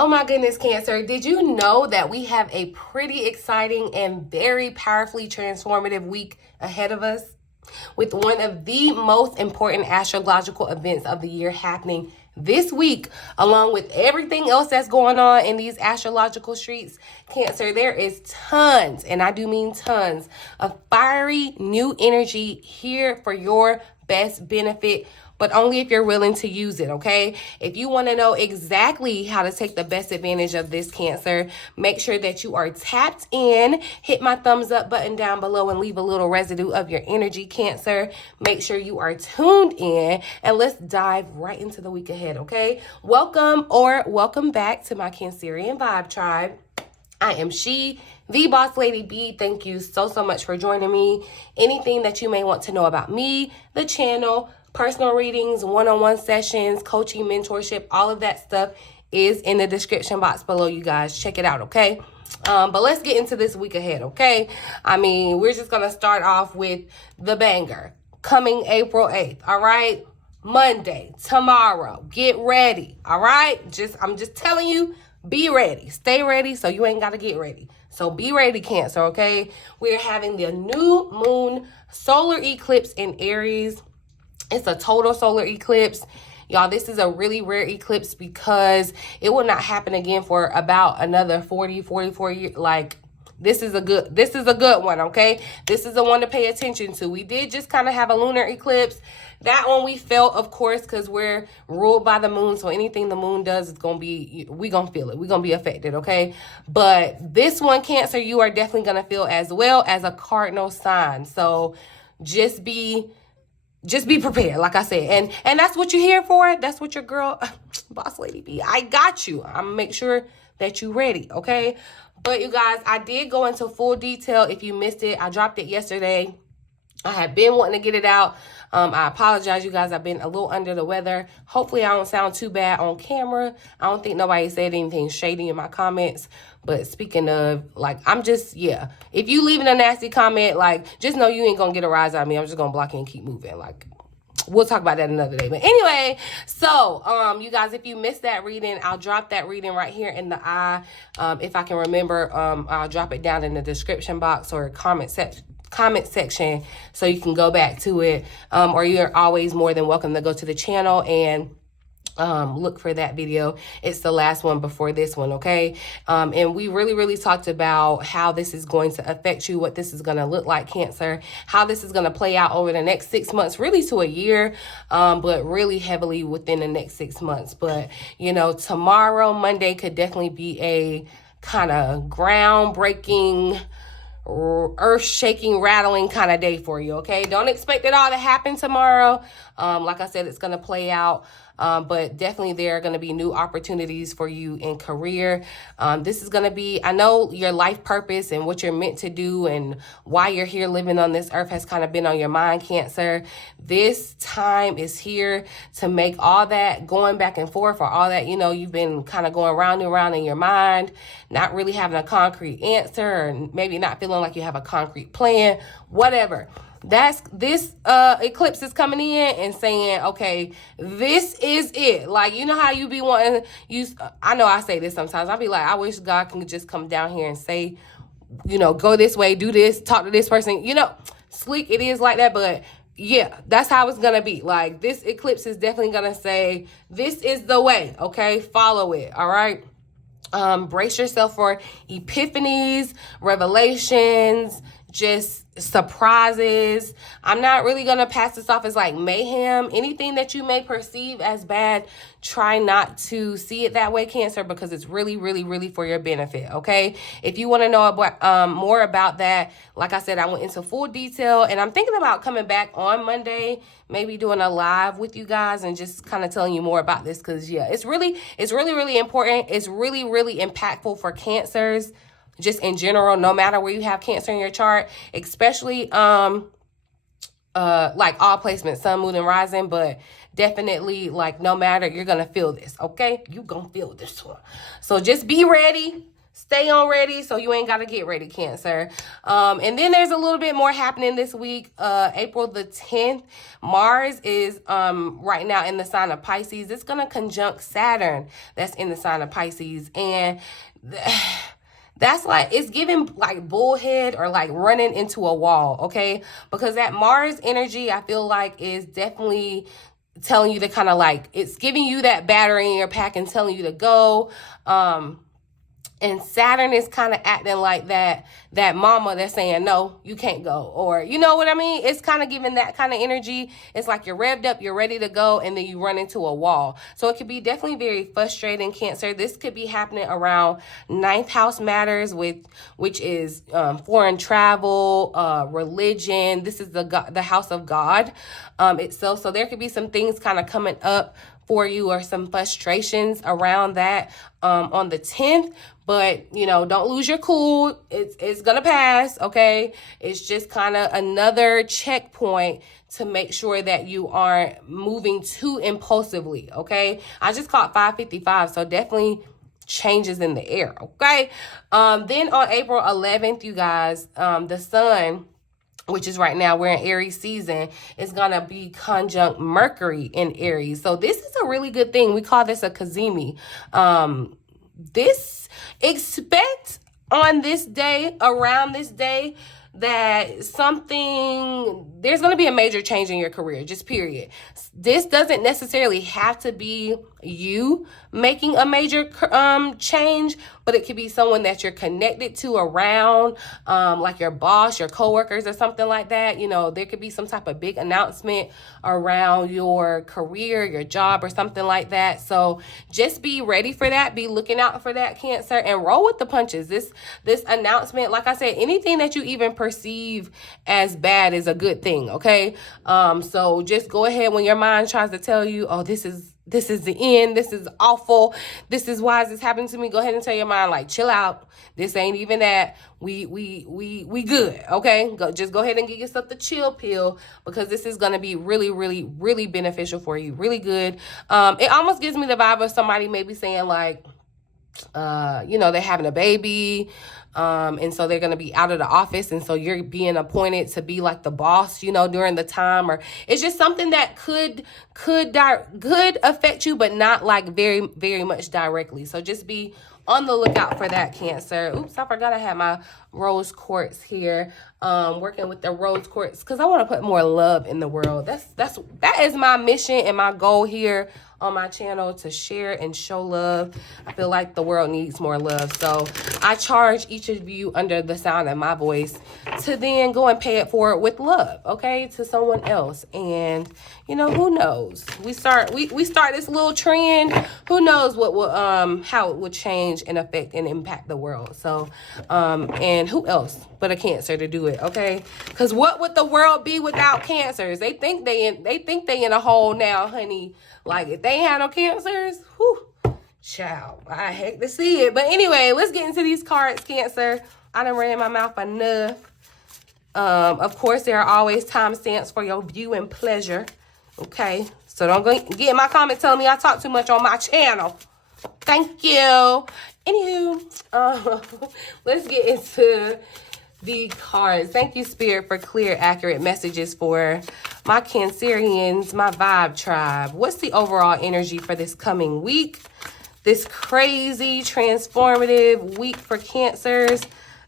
Oh my goodness, Cancer. Did you know that we have a pretty exciting and very powerfully transformative week ahead of us? With one of the most important astrological events of the year happening this week, along with everything else that's going on in these astrological streets. Cancer, there is tons, and I do mean tons, of fiery new energy here for your best benefit, but only if you're willing to use it, okay? If you want to know exactly how to take the best advantage of this, Cancer, make sure that you are tapped in. Hit my thumbs up button down below and leave a little residue of your energy, Cancer. Make sure you are tuned in, and let's dive right into the week ahead, okay? Welcome back to my Cancerian Vibe Tribe. I am the Boss Lady B. Thank you so much for joining me. Anything that you may want to know about me, the channel, personal readings, one-on-one sessions, coaching, mentorship, all of that stuff is in the description box below, you guys. Check it out, okay? But let's get into this week ahead, okay? I mean, we're just going to start off with the banger. Coming April 8th, all right? Monday, tomorrow. Get ready, all right? I'm just telling you, be ready. Stay ready so you ain't got to get ready. So be ready, Cancer, okay? We're having the new moon solar eclipse in Aries. It's a total solar eclipse. Y'all, this is a really rare eclipse because it will not happen again for about another 44 years. Like, this is a good one, okay? This is the one to pay attention to. We did just kind of have a lunar eclipse. That one we felt, of course, because we're ruled by the moon. So anything the moon does is going to be, we're going to feel it. We're going to be affected, okay? But this one, Cancer, you are definitely going to feel as well as a cardinal sign. So just be prepared, like I said. And that's what you're here for. That's what your girl, Boss Lady B, I got you. I'm going to make sure that you're ready, okay? But you guys, I did go into full detail. If you missed it, I dropped it yesterday. I had been wanting to get it out. I apologize, you guys. I've been a little under the weather. Hopefully, I don't sound too bad on camera. I don't think nobody said anything shady in my comments. But speaking of, like, yeah. If you leaving a nasty comment, like, just know you ain't going to get a rise out of me. I'm just going to block you and keep moving. Like, we'll talk about that another day. But anyway, so, you guys, if you missed that reading, I'll drop that reading right here in the eye. If I can remember, I'll drop it down in the description box or comment section so you can go back to it, or you're always more than welcome to go to the channel and look for that video. It's the last one before this one, okay? And we really talked about how this is going to affect you, what this is going to look like, Cancer, how this is going to play out over the next 6 months, really to a year, but really heavily within the next 6 months. But, you know, tomorrow, Monday, could definitely be a kind of groundbreaking, earth-shaking, rattling kind of day for you, okay? Don't expect it all to happen tomorrow. Like I said, it's going to play out, but definitely there are going to be new opportunities for you in career. This is going to be, I know your life purpose and what you're meant to do and why you're here living on this earth has kind of been on your mind, Cancer. This time is here to make all that going back and forth, or all that, you know, you've been kind of going round and round in your mind, not really having a concrete answer, or maybe not feeling like you have a concrete plan, whatever. This eclipse is coming in and saying, okay, this is it. Like, you know how you be wanting I know I say this sometimes. I'll be like, I wish God can just come down here and say, you know, go this way, do this, talk to this person, you know, sleek it is like that. But yeah, that's how it's going to be. Like, this eclipse is definitely going to say, this is the way, okay? Follow it, all right? Brace yourself for epiphanies, revelations, just surprises. I'm not really going to pass this off as like mayhem. Anything that you may perceive as bad, try not to see it that way, Cancer, because it's really for your benefit, okay? If you want to know about, more about that, like I said, I went into full detail, and I'm thinking about coming back on Monday, maybe doing a live with you guys and just kind of telling you more about this, because yeah, it's really important. It's really impactful for Cancers, just in general, no matter where you have Cancer in your chart, especially like all placements, sun, moon, and rising, but definitely, like, no matter, you're gonna feel this, okay? You gonna feel this one. So just be ready, stay on ready so you ain't got to get ready, Cancer. And then there's a little bit more happening this week. April the 10th, Mars is right now in the sign of Pisces. It's going to conjunct Saturn that's in the sign of Pisces. And that's like, it's giving like bullhead or like running into a wall, okay? Because that Mars energy, I feel like, is definitely telling you to kind of like, it's giving you that battery in your pack and telling you to go. And Saturn is kind of acting like that mama that's saying, no, you can't go. Or, you know what I mean? It's kind of giving that kind of energy. It's like you're revved up, you're ready to go, and then you run into a wall. So it could be definitely very frustrating, Cancer. This could be happening around 9th house matters, which is foreign travel, religion. This is the house of God itself. So there could be some things kind of coming up for you, or some frustrations around that on the 10th. But, you know, don't lose your cool. It's going to pass, okay? It's just kind of another checkpoint to make sure that you aren't moving too impulsively, okay? I just caught 555, so definitely changes in the air, okay? Then on April 11th, you guys, the sun, which is right now, we're in Aries season, is going to be conjunct Mercury in Aries. So this is a really good thing. We call this a cazimi. Expect on this day, around this day, that there's going to be a major change in your career, just period. This doesn't necessarily have to be you making a major change, but it could be someone that you're connected to around, like your boss, your coworkers, or something like that. You know, there could be some type of big announcement around your career, your job, or something like that. So just be ready for that. Be looking out for that, Cancer, and roll with the punches. This announcement, like I said, anything that you even perceive as bad is a good thing, okay? So just go ahead when your mind tries to tell you, oh, this is the end, this is awful, this is why is this happening to me. Go ahead and tell your mind, like, chill out. This ain't even that. We good, okay? Just go ahead and give yourself the chill pill, because this is gonna be really, really, really beneficial for you. Really good. It almost gives me the vibe of somebody maybe saying like, you know, they're having a baby, and so they're going to be out of the office, and so you're being appointed to be like the boss, you know, during the time. Or it's just something that could affect you, but not like very, very much directly. So just be on the lookout for that, Cancer. Oops, I forgot I had my rose quartz here. Working with the rose quartz because I want to put more love in the world. That is my mission and my goal here on my channel, to share and show love. I feel like the world needs more love. So I charge each of you under the sound of my voice to then go and pay it forward with love, okay, to someone else. And, you know, who knows? We start this little trend. Who knows what will how it will change and affect and impact the world. So and who else but a Cancer to do it, okay? Because what would the world be without Cancers? They think they in a hole now, honey. Like, if they ain't had no Cancers, whew, child, I hate to see it. But anyway, let's get into these cards, Cancer. I done ran my mouth enough. Of course, there are always timestamps for your view and pleasure, okay? So don't get in my comments telling me I talk too much on my channel. Thank you. Anywho, let's get into the cards. Thank you, Spirit, for clear, accurate messages for my Cancerians, my vibe tribe. What's the overall energy for this coming week? This crazy, transformative week for Cancers.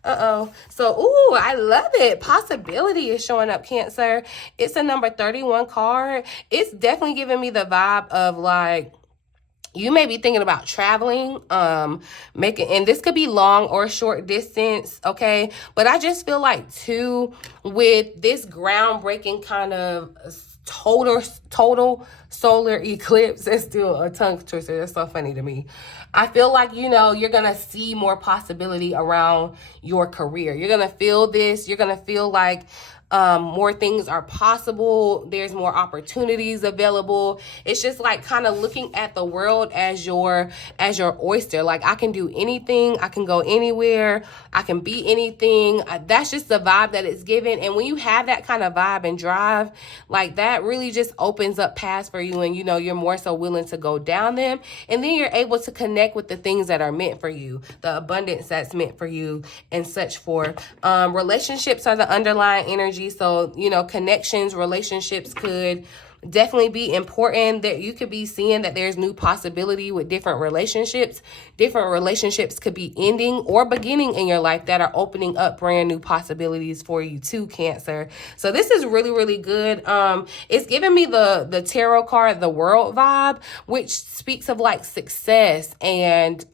So, ooh, I love it. Possibility is showing up, Cancer. It's a number 31 card. It's definitely giving me the vibe of like, you may be thinking about traveling, and this could be long or short distance, okay? But I just feel like, too, with this groundbreaking kind of total solar eclipse, it's still a tongue twister. That's so funny to me. I feel like, you know, you're going to see more possibility around your career. You're going to feel this. You're going to feel like more things are possible. There's more opportunities available. It's just like kind of looking at the world as your oyster. Like, I can do anything. I can go anywhere. I can be anything. That's just the vibe that it's given. And when you have that kind of vibe and drive, like, that really just opens up paths for you. And, you know, you're more so willing to go down them. And then you're able to connect with the things that are meant for you, the abundance that's meant for you and such forth. Relationships are the underlying energy. So, you know, connections, relationships could definitely be important. That you could be seeing that there's new possibility with different relationships. Different relationships could be ending or beginning in your life that are opening up brand new possibilities for you too, Cancer. So this is really, really good. It's giving me the tarot card, the World vibe, which speaks of like success and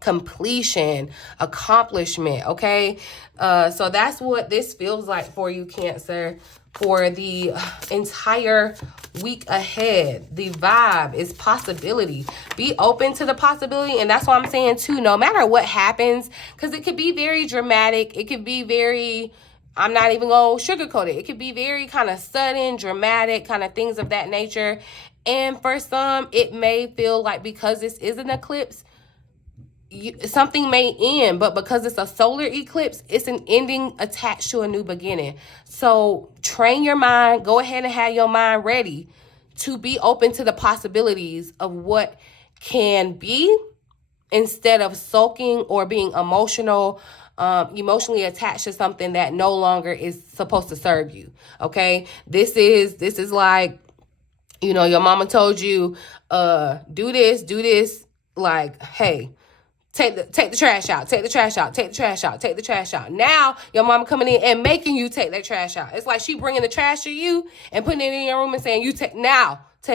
completion, accomplishment. Okay. So that's what this feels like for you, Cancer, for the entire week ahead. The vibe is possibility. Be open to the possibility. And that's what I'm saying too, no matter what happens, because it could be very dramatic. It could be very, I'm not even going to sugarcoat it. It could be very kind of sudden, dramatic, kind of things of that nature. And for some, it may feel like because this is an eclipse, something may end, but because it's a solar eclipse, it's an ending attached to a new beginning. So train your mind, go ahead and have your mind ready to be open to the possibilities of what can be, instead of sulking or being emotionally attached to something that no longer is supposed to serve you. Okay. This is like, you know, your mama told you, do this, like, hey, take the trash out, take the trash out, take the trash out, take the trash out. Now your mama coming in and making you take that trash out. It's like she bringing the trash to you and putting it in your room and saying, take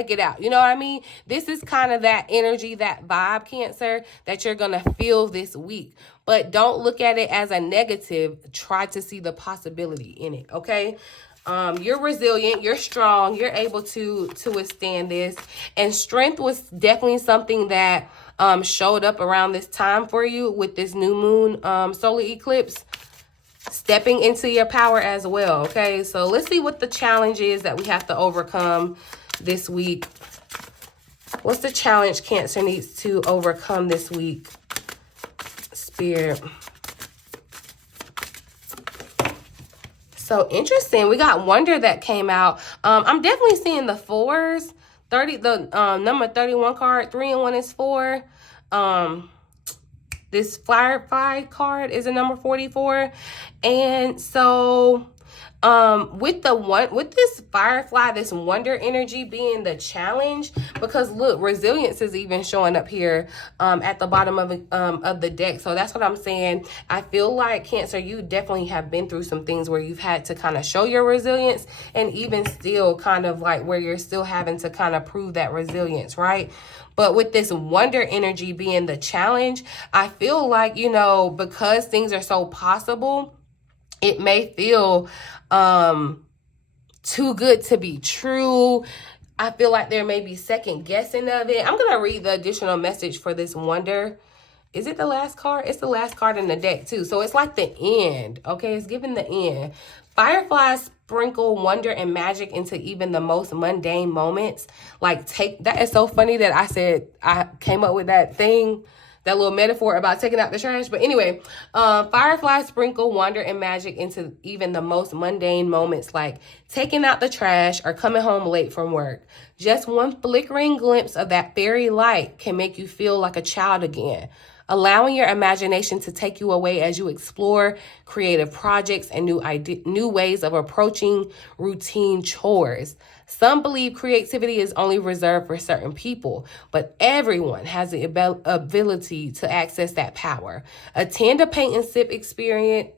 it out. You know what I mean? This is kind of that energy, that vibe, Cancer, that you're going to feel this week. But don't look at it as a negative. Try to see the possibility in it, okay? You're resilient, you're strong, you're able to withstand this. And strength was definitely something that showed up around this time for you with this new moon solar eclipse, stepping into your power as well. Okay, so let's see what the challenge is that we have to overcome this week. What's the challenge Cancer needs to overcome this week, Spirit? So interesting. We got Wonder that came out. I'm definitely seeing the fours. The number 31 card, 3 and 1 is 4. This Firefly card is a number 44. And so with this Firefly, this Wonder energy being the challenge, because look, resilience is even showing up here at the bottom of the deck. So that's what I'm saying. I feel like, Cancer, you definitely have been through some things where you've had to kind of show your resilience, and even still kind of like where you're still having to kind of prove that resilience, right? But with this Wonder energy being the challenge, I feel like, you know, because things are so possible, it may feel too good to be true. I feel like there may be second guessing of it. I'm going to read the additional message for this Wonder. Is it the last card? It's the last card in the deck too. So it's like the end. Okay, it's giving the end. Fireflies sprinkle wonder and magic into even the most mundane moments. Like, that is so funny that I came up with that thing, that little metaphor about taking out the trash. But anyway, fireflies sprinkle wonder and magic into even the most mundane moments, like taking out the trash or coming home late from work. Just one flickering glimpse of that fairy light can make you feel like a child again, allowing your imagination to take you away as you explore creative projects and new ways of approaching routine chores. Some believe creativity is only reserved for certain people, but everyone has the ability to access that power. Attend a paint and sip experiment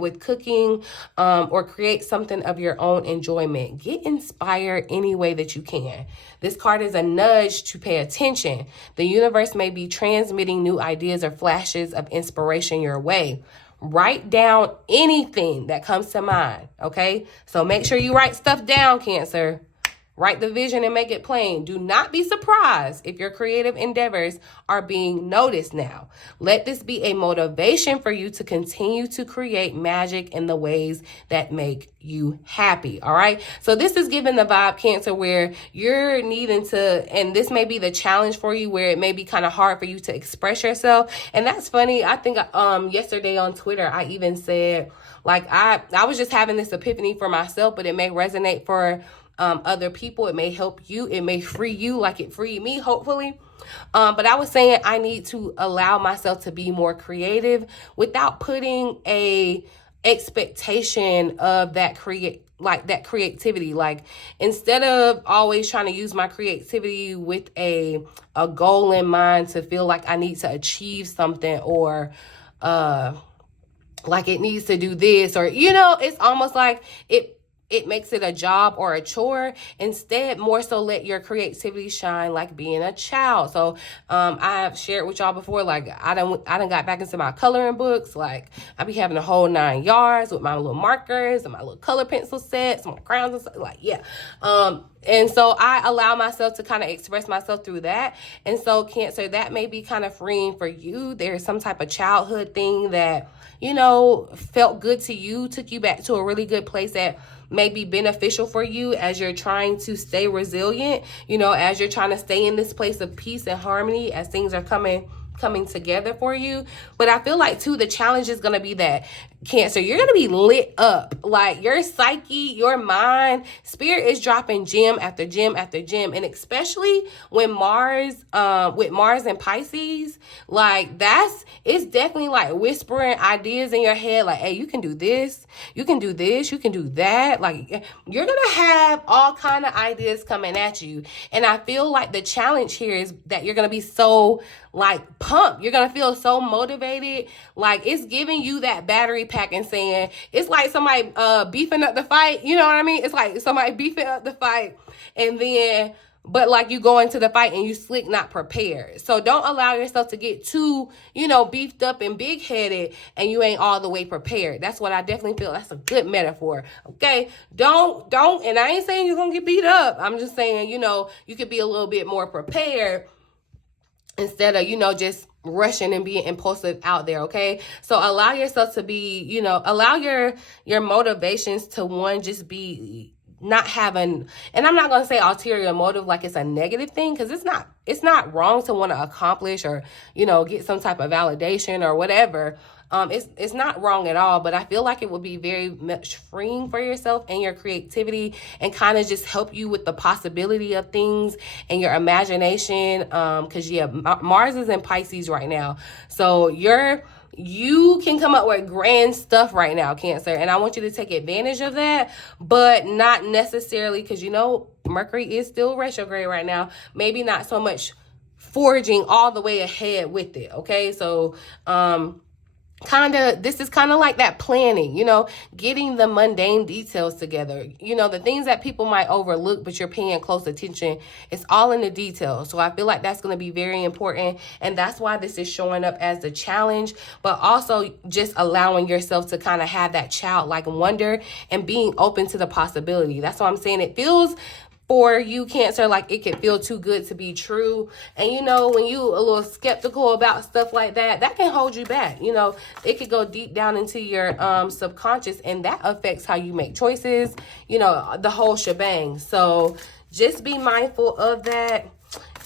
with cooking, or create something of your own enjoyment. Get inspired any way that you can. This card is a nudge to pay attention. The universe may be transmitting new ideas or flashes of inspiration your way. Write down anything that comes to mind, okay? So make sure you write stuff down, Cancer. Write the vision and make it plain. Do not be surprised if your creative endeavors are being noticed now. Let this be a motivation for you to continue to create magic in the ways that make you happy. All right. So this is giving the vibe, Cancer, where you're needing to, and this may be the challenge for you, where it may be kind of hard for you to express yourself. And that's funny. I think yesterday on Twitter, I even said, like, I was just having this epiphany for myself, but it may resonate for other people. It may help you. It may free you like it freed me, hopefully. But I was saying I need to allow myself to be more creative without putting a expectation of that creativity. Like, instead of always trying to use my creativity with a goal in mind to feel like I need to achieve something, or like it needs to do this, or, you know, it's almost like it makes it a job or a chore. Instead, more so let your creativity shine like being a child. So I have shared with y'all before, like I done got back into my coloring books. Like, I be having a whole 9 yards with my little markers and my little color pencil sets, my crowns and stuff. Like, yeah. And so I allow myself to kind of express myself through that. And so, Cancer, that may be kind of freeing for you. There's some type of childhood thing that, you know, felt good to you, took you back to a really good place that may be beneficial for you as you're trying to stay resilient, you know, as you're trying to stay in this place of peace and harmony as things are coming together for you. But I feel like, too, the challenge is going to be that, Cancer, you're going to be lit up. Like, your psyche, your mind, spirit is dropping gem after gem after gem. And especially when Mars, with Mars and Pisces, like, it's definitely like whispering ideas in your head. Like, hey, you can do this, you can do this, you can do that. Like, you're going to have all kind of ideas coming at you. And I feel like the challenge here is that you're going to be so, like, pumped. You're going to feel so motivated. Like, it's giving you that battery pack and saying, it's like somebody beefing up the fight. You know what I mean? It's like somebody beefing up the fight, and then, but like, you go into the fight and you slick, not prepared. So don't allow yourself to get too, you know, beefed up and big headed and you ain't all the way prepared. That's what I definitely feel. That's a good metaphor. Okay. Don't, and I ain't saying you're going to get beat up. I'm just saying, you know, you could be a little bit more prepared instead of, you know, just rushing and being impulsive out there. Okay. So allow yourself to be, you know, allow your motivations to, one, just be not having, and I'm not going to say ulterior motive like it's a negative thing, because it's not wrong to want to accomplish or, you know, get some type of validation or whatever. It's not wrong at all, but I feel like it would be very much freeing for yourself and your creativity, and kind of just help you with the possibility of things and your imagination. Because, yeah, Mars is in Pisces right now. So you can come up with grand stuff right now, Cancer. And I want you to take advantage of that, but not necessarily, because, you know, Mercury is still retrograde right now. Maybe not so much forging all the way ahead with it. Okay. So, this is kind of like that planning, you know, getting the mundane details together, you know, the things that people might overlook, but you're paying close attention. It's all in the details. So I feel like that's going to be very important. And that's why this is showing up as the challenge, but also just allowing yourself to kind of have that childlike wonder and being open to the possibility. That's why I'm saying it feels, for you, Cancer, like it could feel too good to be true. And, you know, when you a little skeptical about stuff like that, that can hold you back. You know, it could go deep down into your subconscious, and that affects how you make choices, you know, the whole shebang. So just be mindful of that.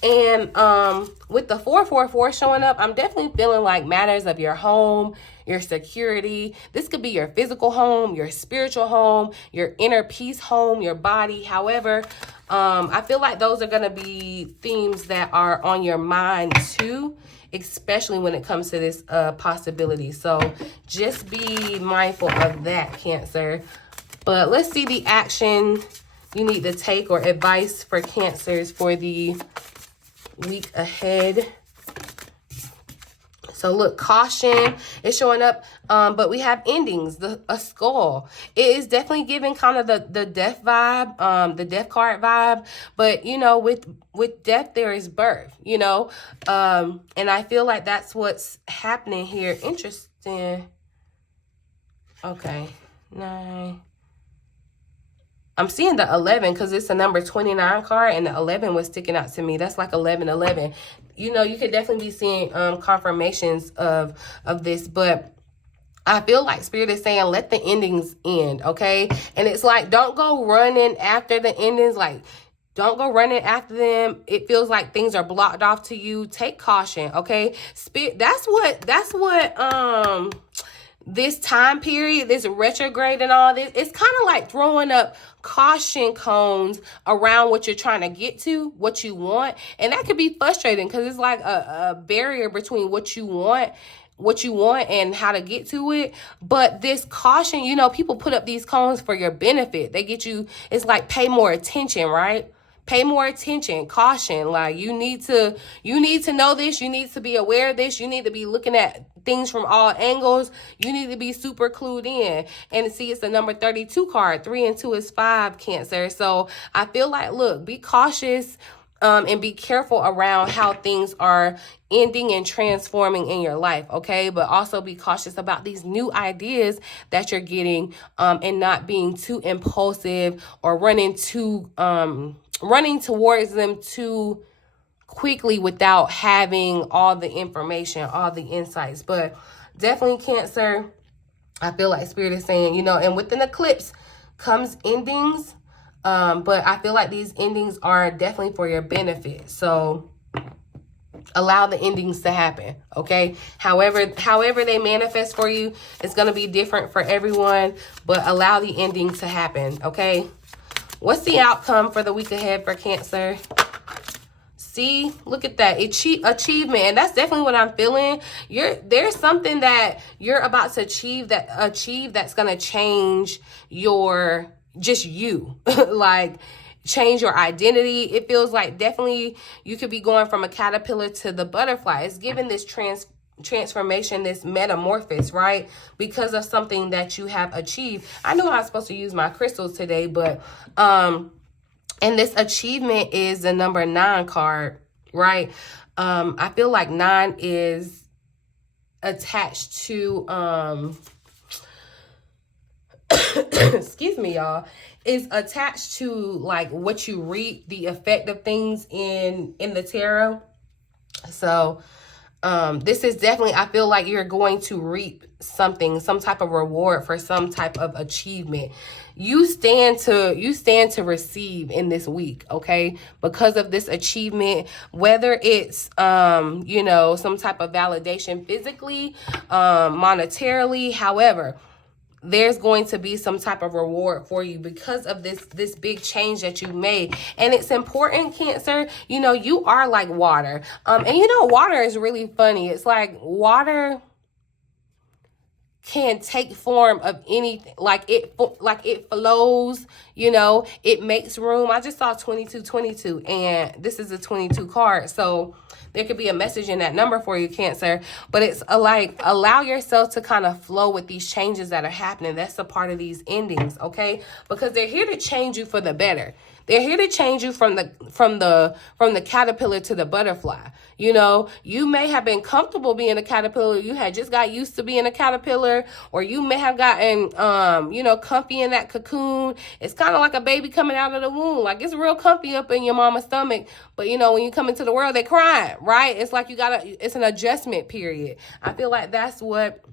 And with the 444 showing up, I'm definitely feeling like matters of your home, your security. This could be your physical home, your spiritual home, your inner peace home, your body. However, I feel like those are going to be themes that are on your mind too, especially when it comes to this possibility. So just be mindful of that, Cancer. But let's see the action you need to take or advice for Cancers for the week ahead. So look, caution is showing up, but we have endings, a skull. It is definitely giving kind of the death vibe, the death card vibe. But, you know, with death, there is birth, you know. And I feel like that's what's happening here. Interesting. Okay, 9. I'm seeing the 11 because it's a number 29 card, and the 11 was sticking out to me. That's like 1111. You know, you could definitely be seeing confirmations of this, but I feel like Spirit is saying, let the endings end, okay? And it's like, don't go running after the endings. Like, don't go running after them. It feels like things are blocked off to you. Take caution, okay? Spirit, that's what this time period, this retrograde and all this, it's kind of like throwing up caution cones around what you're trying to get to, what you want. And that could be frustrating because it's like a barrier between what you want and how to get to it. But this caution, you know, people put up these cones for your benefit. They get you, it's like pay more attention, right? Pay more attention, caution. Like you need to know this. You need to be aware of this. You need to be looking at things from all angles. You need to be super clued in. And see, it's the number 32 card. 3 and 2 is 5, Cancer. So I feel like, look, be cautious and be careful around how things are ending and transforming in your life, okay? But also be cautious about these new ideas that you're getting and not being too impulsive or running towards them too quickly without having all the information, all the insights. But definitely, Cancer, I feel like Spirit is saying, you know, and with an eclipse comes endings. But I feel like these endings are definitely for your benefit. So allow the endings to happen, okay? However they manifest for you, it's going to be different for everyone, but allow the ending to happen, okay? What's the outcome for the week ahead for Cancer? See, look at that. Achievement. And that's definitely what I'm feeling. There's something that you're about to achieve that's going to change your, just you. Like, change your identity. It feels like definitely you could be going from a caterpillar to the butterfly. It's giving this transformation, this metamorphosis, right? Because of something that you have achieved. I know I was supposed to use my crystals today, but and this achievement is the number 9 card, right? I feel like 9 is attached to excuse me, y'all, is attached to like what you reap, the effect of things in the tarot. So this is definitely, I feel like you're going to reap something, some type of reward for some type of achievement. You stand to receive in this week, okay? Because of this achievement, whether it's, you know, some type of validation physically, monetarily, however, there's going to be some type of reward for you because of this big change that you made. And it's important, Cancer, you know, you are like water. And you know, water is really funny. It's like water can take form of anything. Like it flows, you know, it makes room. I just saw 2222 and this is a 22 card. So there could be a message in that number for you, Cancer. But it's like, allow yourself to kind of flow with these changes that are happening. That's a part of these endings, okay? Because they're here to change you for the better. They're here to change you from the caterpillar to the butterfly. You know, you may have been comfortable being a caterpillar. You had just got used to being a caterpillar, or you may have gotten, you know, comfy in that cocoon. It's kind of like a baby coming out of the womb. Like, it's real comfy up in your mama's stomach. But, you know, when you come into the world, they're crying, right? It's like it's an adjustment period. I feel like that's what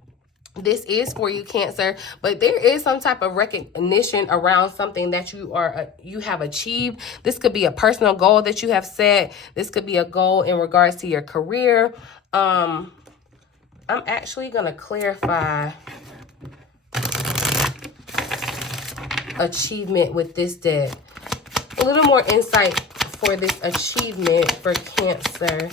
this is for you, Cancer. But there is some type of recognition around something that you have achieved. This could be a personal goal that you have set. This could be a goal in regards to your career. I'm actually going to clarify achievement with this deck. A little more insight for this achievement for Cancer.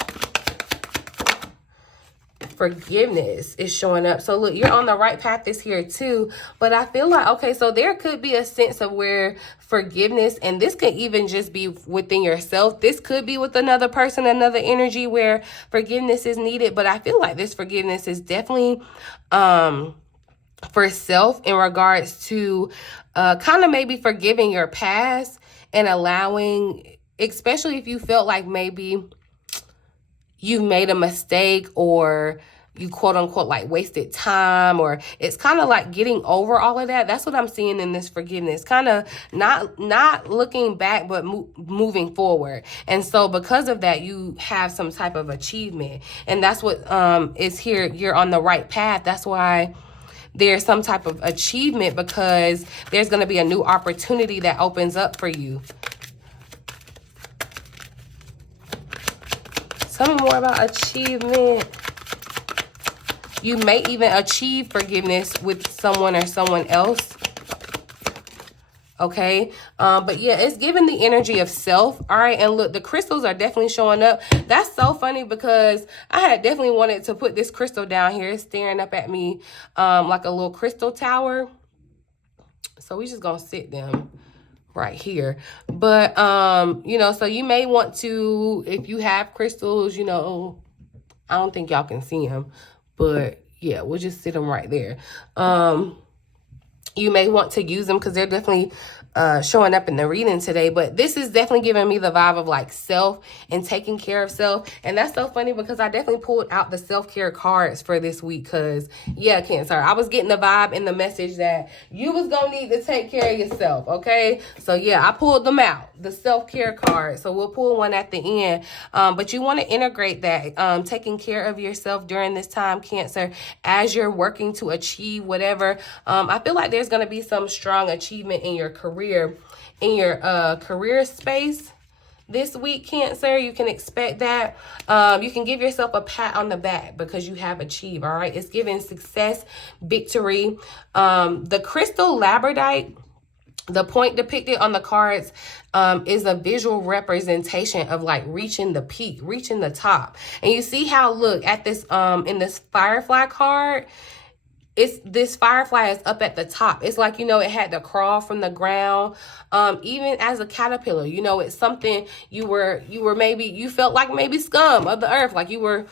Forgiveness is showing up. So look, you're on the right path this here too. But I feel like, okay, so there could be a sense of where forgiveness, and this could even just be within yourself. This could be with another person, another energy where forgiveness is needed. But I feel like this forgiveness is definitely for self in regards to kind of maybe forgiving your past and allowing, especially if you felt like maybe you made a mistake, or you quote unquote like wasted time, or it's kind of like getting over all of that. That's what I'm seeing in this forgiveness. Kind of not looking back, but moving forward. And so because of that, you have some type of achievement. And that's what is here. You're on the right path. That's why there's some type of achievement, because there's going to be a new opportunity that opens up for you. Tell me more about achievement. You may even achieve forgiveness with someone or someone else. Okay. But yeah, it's giving the energy of self. All right. And look, the crystals are definitely showing up. That's so funny, because I had definitely wanted to put this crystal down here. It's staring up at me like a little crystal tower. So we just gonna sit them right here. But you know, so you may want to, if you have crystals, you know, I don't think y'all can see them, but yeah, we'll just sit them right there. You may want to use them because they're definitely showing up in the reading today. But this is definitely giving me the vibe of like self and taking care of self. And that's so funny, because I definitely pulled out the self-care cards for this week. Because yeah, Cancer, I was getting the vibe and the message that you was gonna need to take care of yourself. Okay, so yeah, I pulled them out, the self-care card. So we'll pull one at the end. But you want to integrate that, taking care of yourself during this time, Cancer, as you're working to achieve whatever. I feel like there's going to be some strong achievement in your career, career space this week, Cancer. You can expect that. You can give yourself a pat on the back because you have achieved. All right. It's giving success, victory. The crystal labradorite, the point depicted on the cards is a visual representation of like reaching the peak, reaching the top. And you see how, look at this, in this firefly card, this firefly is up at the top. It's like, you know, it had to crawl from the ground. Even as a caterpillar, you know, it's something you were maybe, you felt like maybe scum of the earth, like you were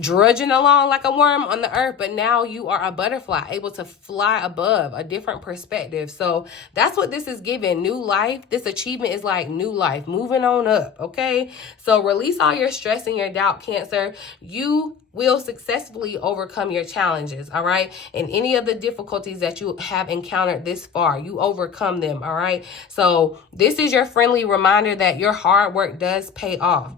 drudging along like a worm on the earth, but now you are a butterfly, able to fly above, a different perspective. So that's what this is giving, new life. This achievement is like new life, moving on up. Okay, so release all your stress and your doubt, Cancer. You will successfully overcome your challenges. All right, and any of the difficulties that you have encountered this far, you overcome them. All right, so this is your friendly reminder that your hard work does pay off.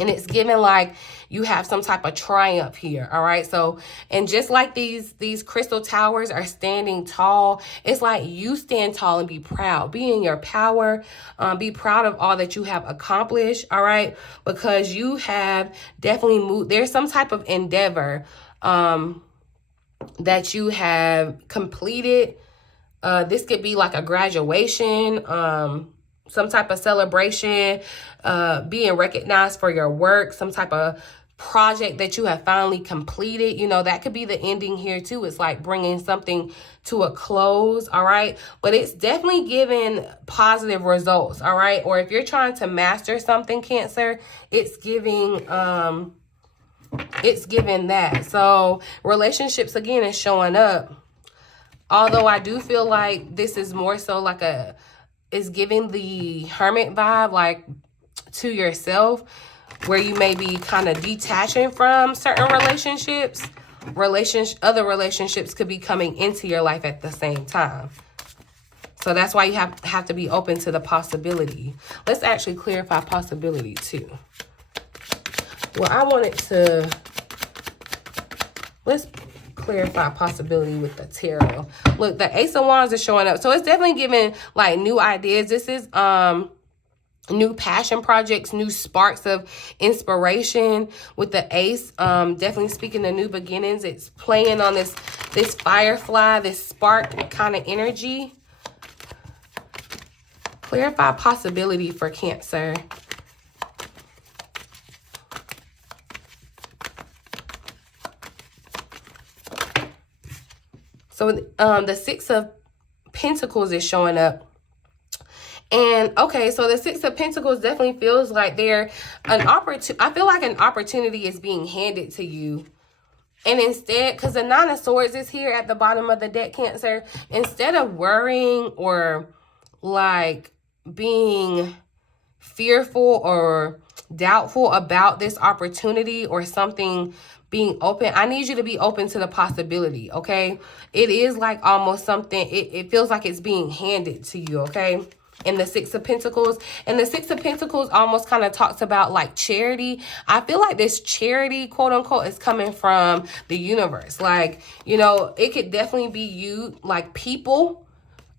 And it's given like you have some type of triumph here. All right. So, and just like these crystal towers are standing tall, it's like you stand tall and be proud. Be in your power. Be proud of all that you have accomplished. All right. Because you have definitely moved. There's some type of endeavor that you have completed. This could be like a graduation, some type of celebration, being recognized for your work, some type of project that you have finally completed. You know, that could be the ending here too. It's like bringing something to a close. All right. But it's definitely giving positive results. All right. Or if you're trying to master something, Cancer, it's giving that. So relationships again is showing up. Although I do feel like this is more so like is giving the hermit vibe, like to yourself, where you may be kind of detaching from certain relationships. Other relationships could be coming into your life at the same time. So that's why you have to be open to the possibility. Let's actually clarify possibility too. Well, I wanted to, let's clarify possibility with the tarot. Look, the Ace of Wands is showing up. So it's definitely giving like new ideas. This is new passion projects, new sparks of inspiration with the Ace. Definitely speaking of new beginnings. It's playing on this firefly, this spark kind of energy. Clarify possibility for Cancer. So the Six of Pentacles is showing up. And okay, so the Six of Pentacles definitely feels like I feel like an opportunity is being handed to you. And instead, because the Nine of Swords is here at the bottom of the deck, Cancer, instead of worrying or like being fearful or doubtful about this opportunity or something being open. I need you to be open to the possibility, okay? It is like almost something, it feels like it's being handed to you, okay? In the Six of Pentacles. And the Six of Pentacles almost kind of talks about like charity. I feel like this charity, quote unquote, is coming from the universe. Like, you know, it could definitely be you, like people.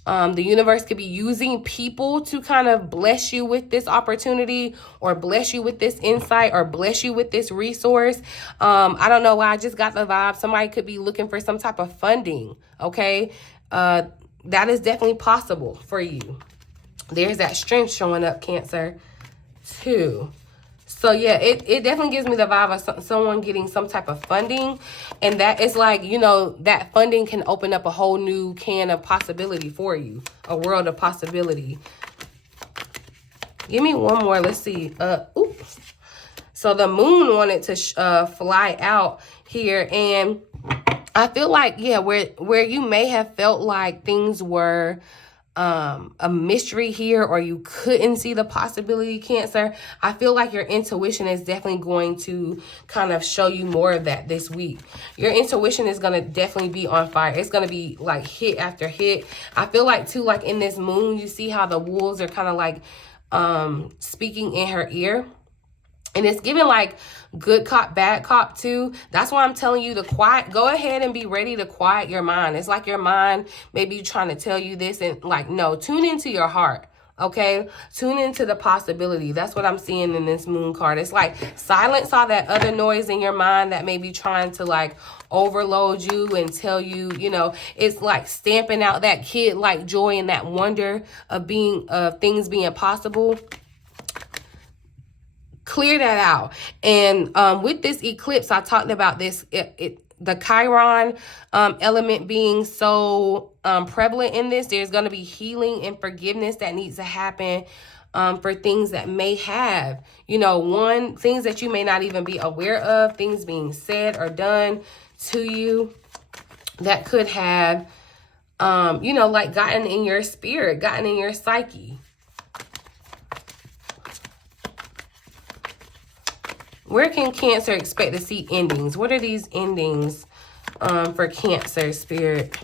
The universe could be using people to kind of bless you with this opportunity, or bless you with this insight, or bless you with this resource. I don't know why I just got the vibe. Somebody could be looking for some type of funding, okay? That is definitely possible for you. There's that strength showing up, Cancer, too. So, yeah, it definitely gives me the vibe of someone getting some type of funding. And that is like, you know, that funding can open up a whole new can of possibility for you. A world of possibility. Give me one more. Let's see. Oops. So, the moon wanted to fly out here. And I feel like, yeah, where you may have felt like things were a mystery here, or you couldn't see the possibility, Cancer, I feel like your intuition is definitely going to kind of show you more of that this week. Your intuition is going to definitely be on fire. It's going to be like hit after hit. I feel like too, like in this moon, you see how the wolves are kind of like speaking in her ear. And it's giving like good cop, bad cop too. That's why I'm telling you to quiet. Go ahead and be ready to quiet your mind. It's like your mind maybe trying to tell you this, and like, no, tune into your heart. Okay, tune into the possibility. That's what I'm seeing in this moon card. It's like silence all that other noise in your mind that may be trying to like overload you and tell you, you know, it's like stamping out that kid-like joy and that wonder of things being possible. Clear that out. And with this eclipse, I talked about this, the Chiron element being so prevalent in this. There's going to be healing and forgiveness that needs to happen for things that may have, you know, things that you may not even be aware of, things being said or done to you that could have, you know, like gotten in your spirit, gotten in your psyche. Where can Cancer expect to see endings? What are these endings for Cancer, Spirit?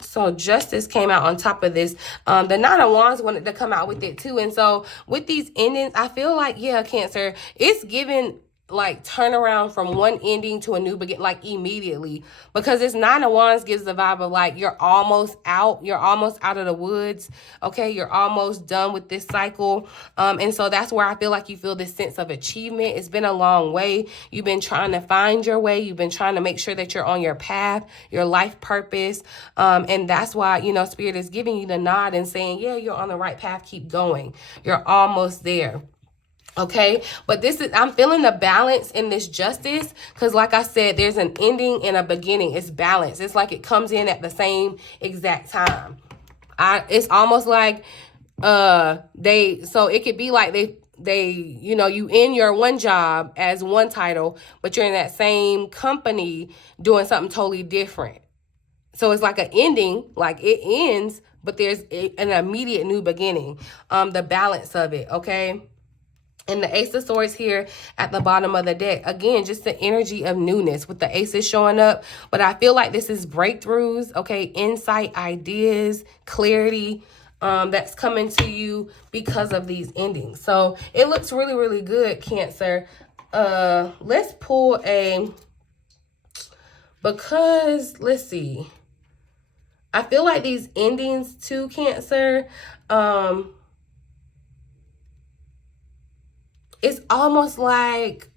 So Justice came out on top of this. The Nine of Wands wanted to come out with it too. And so with these endings, I feel like, yeah, Cancer, it's given like turn around from one ending to a new beginning, like immediately, because this Nine of Wands gives the vibe of like you're almost out of the woods, okay? You're almost done with this cycle, and so that's where I feel like you feel this sense of achievement. It's been a long way. You've been trying to find your way. You've been trying to make sure that you're on your path, your life purpose, and that's why, you know, Spirit is giving you the nod and saying, yeah, you're on the right path. Keep going. You're almost there. Okay, but I'm feeling the balance in this Justice, because like I said, there's an ending and a beginning. It's balanced. It's like it comes in at the same exact time. It's almost like so it could be like they you know, you in your one job as one title, but you're in that same company doing something totally different. So it's like an ending, like it ends, but there's an immediate new beginning. The balance of it, okay? And the Ace of Swords here at the bottom of the deck. Again, just the energy of newness with the aces showing up. But I feel like this is breakthroughs, okay? Insight, ideas, clarity that's coming to you because of these endings. So it looks really, really good, Cancer. Let's pull because, let's see. I feel like these endings too, Cancer, it's almost like,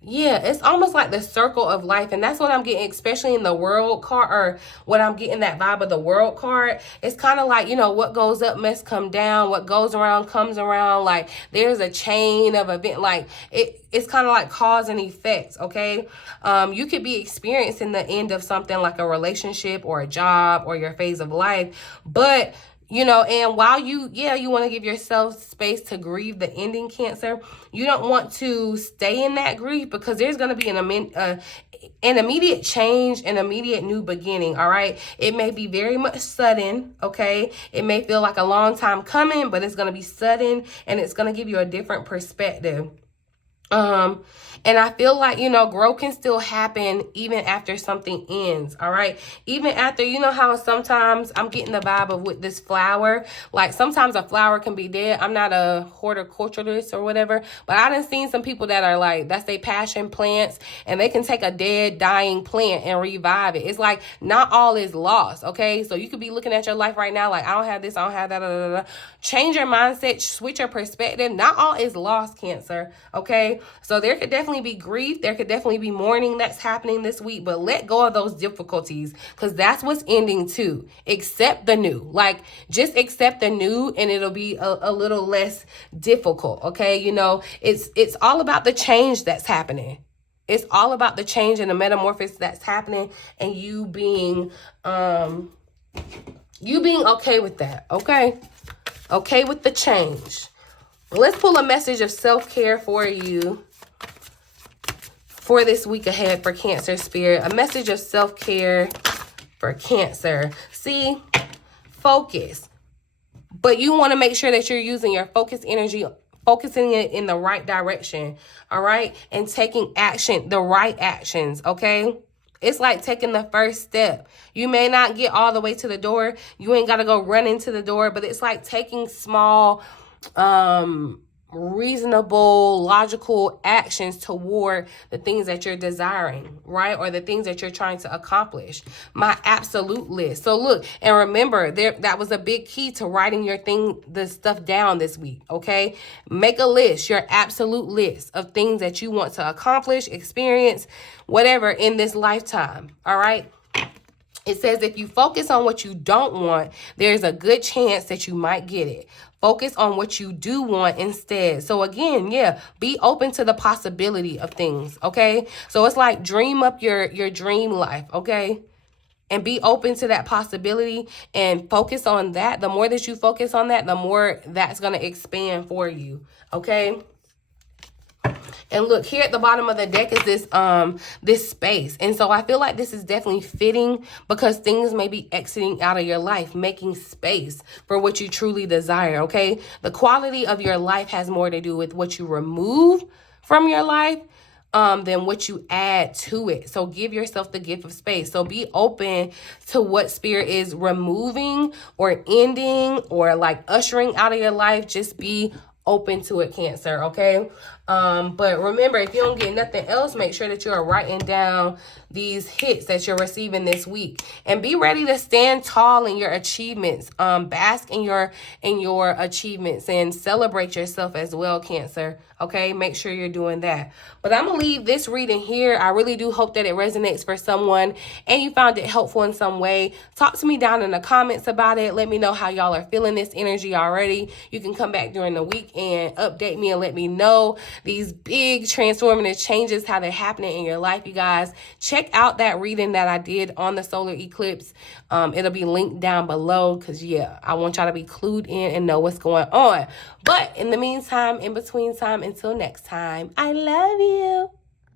yeah, it's almost like the circle of life. And that's what I'm getting, especially in the World card, or what I'm getting that vibe of the World card. It's kind of like, you know, what goes up must come down. What goes around comes around. Like there's a chain of event. Like it's kind of like cause and effect, okay? You could be experiencing the end of something like a relationship or a job or your phase of life. But you know, and while you want to give yourself space to grieve the ending, Cancer, you don't want to stay in that grief, because there's going to be an immediate change, an immediate new beginning, all right? It may be very much sudden, okay? It may feel like a long time coming, but it's going to be sudden, and it's going to give you a different perspective. And I feel like, you know, growth can still happen even after something ends, all right? Even after, you know how sometimes I'm getting the vibe of with this flower, like sometimes a flower can be dead. I'm not a horticulturalist or whatever, but I done seen some people that are like, that's their passion, plants, and they can take a dead, dying plant and revive it. It's like not all is lost, okay? So you could be looking at your life right now like, I don't have this, I don't have that, da, da, da. Change your mindset, switch your perspective. Not all is lost, Cancer, okay? So there could definitely be grief. There could definitely be mourning that's happening this week, but let go of those difficulties because that's what's ending too. Accept the new. Like, just accept the new and it'll be a little less difficult, okay? You know, it's all about the change that's happening. It's all about the change and the metamorphosis that's happening and you being okay with that, okay? Okay with the change. Let's pull a message of self-care for you for this week ahead for Cancer Spirit. A message of self-care for Cancer. See, focus. But you want to make sure that you're using your focus energy, focusing it in the right direction, all right? And taking action, the right actions, okay? It's like taking the first step. You may not get all the way to the door. You ain't got to go run into the door, but it's like taking small, reasonable, logical actions toward the things that you're desiring, right? Or the things that you're trying to accomplish. My absolute list. So look, and remember, that was a big key to writing the stuff down this week, okay? Make a list, your absolute list of things that you want to accomplish, experience, whatever in this lifetime, all right? It says if you focus on what you don't want, there's a good chance that you might get it. Focus on what you do want instead. So again, yeah, be open to the possibility of things, okay? So it's like dream up your dream life, okay? And be open to that possibility and focus on that. The more that you focus on that, the more that's going to expand for you, okay? And look, here at the bottom of the deck is this space. And so I feel like this is definitely fitting because things may be exiting out of your life, making space for what you truly desire, okay? The quality of your life has more to do with what you remove from your life than what you add to it. So give yourself the gift of space. So be open to what Spirit is removing or ending or like ushering out of your life. Just be open to it, Cancer, okay? But remember, if you don't get nothing else, make sure that you are writing down these hits that you're receiving this week. And be ready to stand tall in your achievements. Bask in your achievements and celebrate yourself as well, Cancer. Okay, make sure you're doing that. But I'm going to leave this reading here. I really do hope that it resonates for someone and you found it helpful in some way. Talk to me down in the comments about it. Let me know how y'all are feeling this energy already. You can come back during the week and update me and let me know these big transformative changes, how they're happening in your life, you guys. Check out that reading that I did on the solar eclipse. It'll be linked down below because, yeah, I want y'all to be clued in and know what's going on. But in the meantime, in between time, until next time, I love you.